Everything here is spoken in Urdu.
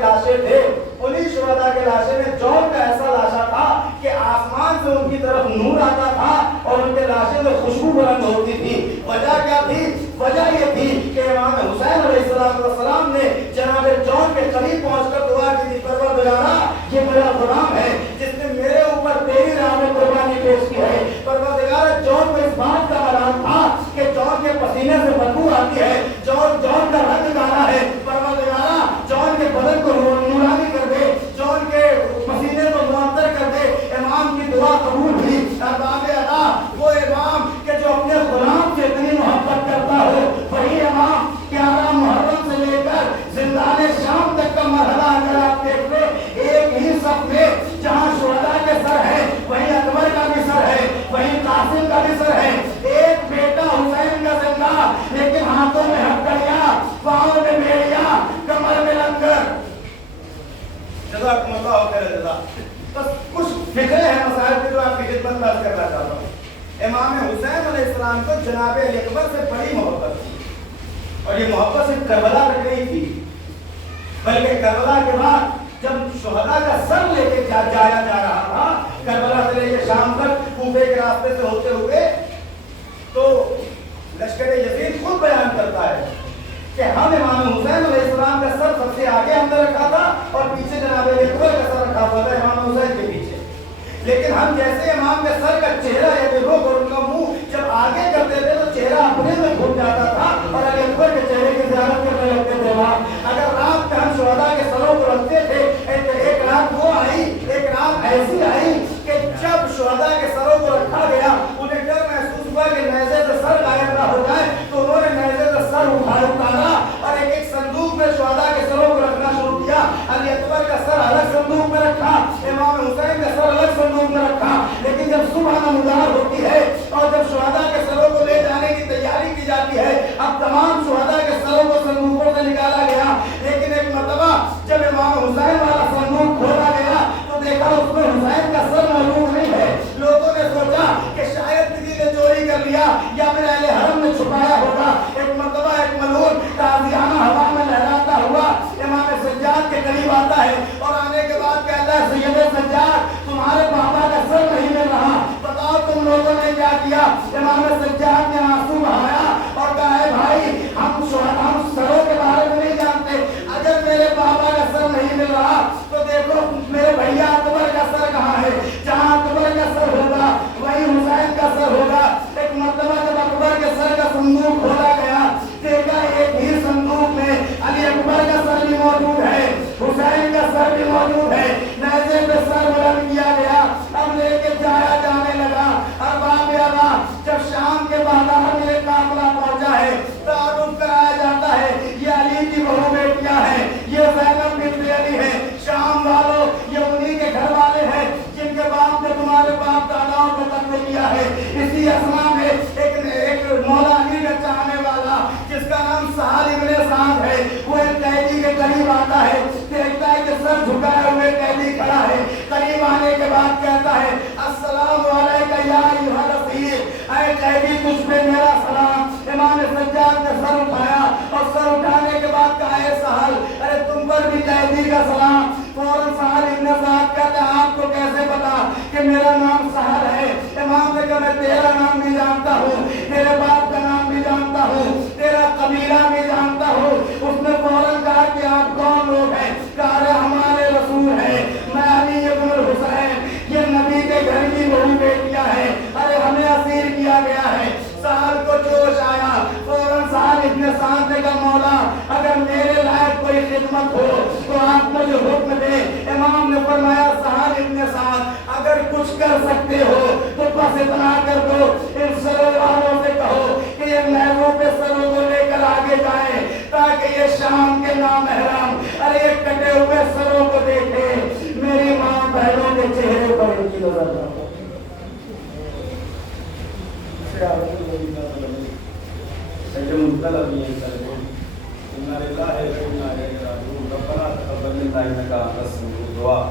لاشیں تھے، انہی شہداء کے لاشیں میں جون کا ایسا لاشا تھا کہ آسمان سے ان کی طرف نور آتا تھا اور ان کے لاشیں میں خوشبو بلند ہوتی تھی۔ وجہ کیا تھی؟ وجہ یہ تھی کہ امام حسین علیہ السلام نے جناب جون کے قریب پہنچ کر دعا کی تھی، پروردگارا یہ میرا غلام ہے جس نے میرے اوپر تیری راہ میں قربانی پیش کی ہے۔ پروردگارا جون کو اس بات کا ملام تھا کہ جون کے پسینے سے بدبو آتی ہے، جون کا رنگ کالا ہے، پروردگارا جون کے بدن کو نورانی کر دے، جون کے پسینے کو معطر کر دے۔ امام کی دعا قبول ہوئی۔ ارباب اللہ، وہ امام کہ جو اپنے غلام سے اتنی محبت کرتا ہو، وہی امام 11 محرم سے لے کر زندان شام تک کا مرحلہ اگر آپ دیکھ لیں، ایک ہی صف میں جہاں شہداء کے سر ہے وہیں اکبر کا بھی سر ہے، وہیں قاسم کا بھی سر ہے، ایک بیٹا حسین کا زندہ لیکن ہاتھوں میں ہتھکڑیاں، پاؤں میں بیڑیاں، کمر میں لنگر۔ جزاکم اللہ خیر جزا۔ بس کچھ فکرے ہیں مسائل کی جو آپ کی خدمت میں عرض کرنا چاہتا ہوں۔ امام حسین علیہ السلام کو جناب علی اکبر سے بڑی محبت تھی، اور یہ محبت صرف کربلا تک نہیں تھی بلکہ کربلا کے بعد جب شہداء کا سر لے کے جایا جا رہا تھا کربلا سے لے کے شام تک کوفے کے راستے سے ہوتے ہوئے، تو لشکر یزید خود بیان کرتا ہے کہ ہم امام حسین علیہ السلام کا سر سب سے آگے اندر رکھا تھا اور پیچھے جناب علی اکبر کا سر رکھا ہوا تھا امام حسین کے پیچھے، لیکن ہم جیسے امام کے سر کا چہرہ یا رخ اور ان کا منہ جب آگے کرتے تھے تو چہرہ اپنے میں گھٹ جاتا تھا اور علی اکبر کے چہرے کی زیارت کرنے لگتے تھے۔ وہاں اگر رات میں ہم شہداء کے سروں کو رکھتے تھے، ایک رات وہ آئی، ایک رات ایسی آئی کہ جب شہداء کے سروں کو رکھا گیا انہیں ڈر محسوس ہوا کہ نیزے سے سر غائب نہ ہو جائے، تو انہوں نے نیزے سے سر اتارا اور ایک صندوق میں شہداء کے سروں کو رکھنا شروع کیا۔ علی اکبر کا سر الگ صندوق میں رکھا، امام حسین کا سر الگ صندوق میں رکھا، لیکن جب صبح نمودار ہوتی ہے اور جب شہداء کے سروں کو لے جانے کی تیاری کی جاتی ہے، اب تمام شہداء کے سروں کو صندوقوں سے نکالا گیا، لیکن ایک مرتبہ جب امام حسین والا صندوق کھولا گیا تو دیکھا اس میں حسین کا سر موجود نہیں ہے۔ لوگوں نے سوچا کہ شاید کسی نے چوری کر لیا یا پھر اہل حرم نے چھپایا ہوگا۔ ایک مرتبہ ایک ملعون تازیانہ ہوا میں لہراتا ہوا امام سجاد کے قریب آتا ہے اور آنے کے بعد کہتا ہے سید سجاد تمہارے بابا کا سر نہیں مل رہا، بتاؤ تم لوگوں نے کیا کیا؟ امام سجاد نے آنسو بہایا اور کہا ہے بھائی ہم سروں کے بارے میں نہیں جانتے، اگر میرے بابا کا سر نہیں مل رہا تو دیکھو میرے بھیا اکبر کا سر کہاں ہے، جہاں اکبر کا سر ہوگا وہی حسین کا سر ہوگا۔ ایک مرتبہ جب اکبر کے سر کا صندوق کھولا گیا دیکھا ایک ہی صندوق میں علی اکبر کا سر بھی موجود ہے، حسین کا سر بھی موجود ہے، نیزے پہ سر بلند کیا گیا، اب لے کے جایا جانے لگا۔ ارباب اللہ، جب شام کے بازار میں ایک قافلہ پہنچا ہے تعارف کرایا جاتا ہے یہ علی کی بہو بیٹیاں ہیں، یہ زینب بنت علی ہے، شام والوں یہ انہی کے گھر والے ہیں جن کے باپ نے تمہارے باپ داداؤں کو قتل کیا ہے۔ اسی اسنا میں ایک مولا علی کا چاہنے والا جس کا نام سہل ابن سعد ہے، وہ ایک قیدی کے قریب آتا ہے، دیکھتا ہے کہ سر جھکائے ہوئے قیدی کھڑا ہے، قریب آنے کے بعد کہتا ہے السلام علیکم یا ایھا الاسیر، اے قیدی تجھ پہ میرا سلام۔ امام سجاد نے سر اٹھایا اور سر اٹھانے کے بعد کہا اے سہل ارے تم پر بھی قیدی کا سلام۔ فوراً سہل ابن سعد کہتا ہے آپ کو کیسے پتا کہ میرا نام سہل ہے؟ امام نے کہا میں تیرا نام بھی جانتا ہوں، تیرے باپ کا نام بھی جانتا ہوں، تیرا قبیلہ بھی جانتا ہوں۔ اس نے فوراً کہا کہ آپ کون لوگ ہیں؟ کہا ہمارے رسول ہیں، میں علی ابن الحسین، یہ نبی کے گھر کی بہو بیٹیاں ہیں، ارے ہمیں اسیر کیا گیا ہے۔ سہل کو جوش آیا، فوراً سہل ابن سعد نے کہا مولا اگر میرے لائق کوئی خدمت ہو تو آپ مجھے حکم دیں۔ امام نے فرمایا سہل ابن سعد اگر کچھ کر سکتے ہو تو بس اتنا کر دو، ان سروں والوں سے کہو کہ یہ نیزوں پہ سروں کو لے کر آگے جائیں تاکہ یہ شام کے نامحرم ارے یہ کٹے ہوئے سروں کو دیکھے، میری ماں بہنوں کے چہرے پر ان کی نظر نہ ہو۔ ربنا تقبل منا انك انت السميع الدعاء